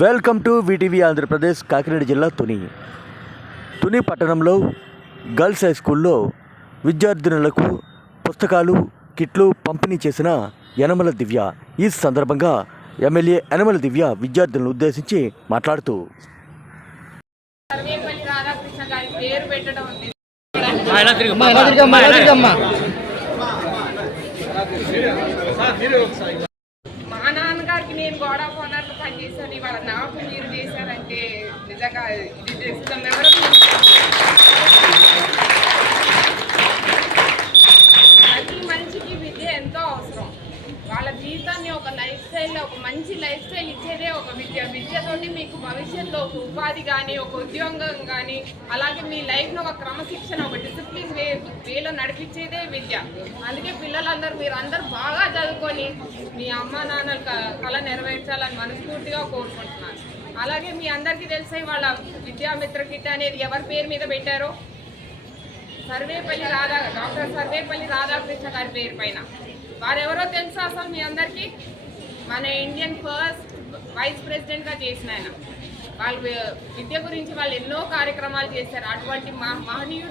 Welcome to VTV Andhra Pradesh. Kakinada జిల్లా తుని పట్టణంలో girls high స్కూల్లో విద్యార్థినులకు పుస్తకాలు కిట్లు పంపిణీ చేసిన యనమల దివ్య. ఈ సందర్భంగా ఎమ్మెల్యే యనమల దివ్య విద్యార్థులను ఉద్దేశించి మాట్లాడుతూ మా నాన్నగారికి నేను గోడా పోనట్లు పనిచేశాను, ఇవాళ నాకు మీరు చేశారంటే నిజంగా ఇది చేస్తాం. ఎవరు ప్రతి మనిషికి విద్య ఎంతో అవసరం. వాళ్ళ జీవితాన్ని ఒక లైఫ్ స్టైల్లో ఒక మంచి లైఫ్ స్టైల్ ఇచ్చేదే ఒక విద్య. విద్యతోటి మీకు భవిష్యత్తులో ఒక ఉపాధి కానీ ఒక ఉద్యోగం కానీ అలాగే మీ లైఫ్లో ఒక క్రమశిక్షణ ఒక డిసిప్లిన్ వేలో నడిపించేదే విద్య. అందుకే పిల్లలందరూ మీరు అందరూ బాగా చదువుకొని మీ అమ్మ నాన్నల కళ నెరవేర్చాలని మనస్ఫూర్తిగా కోరుకుంటున్నాను. అలాగే మీ అందరికీ తెలిసే వాళ్ళ విద్యామిత్ర కిట్ అనేది ఎవరి పేరు మీద పెట్టారో డాక్టర్ సర్వేపల్లి రాధాకృష్ణ గారి పేరు పైన. వారెవరో తెలుసా అసలు మీ అందరికీ? మన ఇండియన్ ఫస్ట్ వైస్ ప్రెసిడెంట్గా చేసిన ఆయన. వాళ్ళు విద్య గురించి వాళ్ళు ఎన్నో కార్యక్రమాలు చేశారు. అటువంటి మహనీయుడు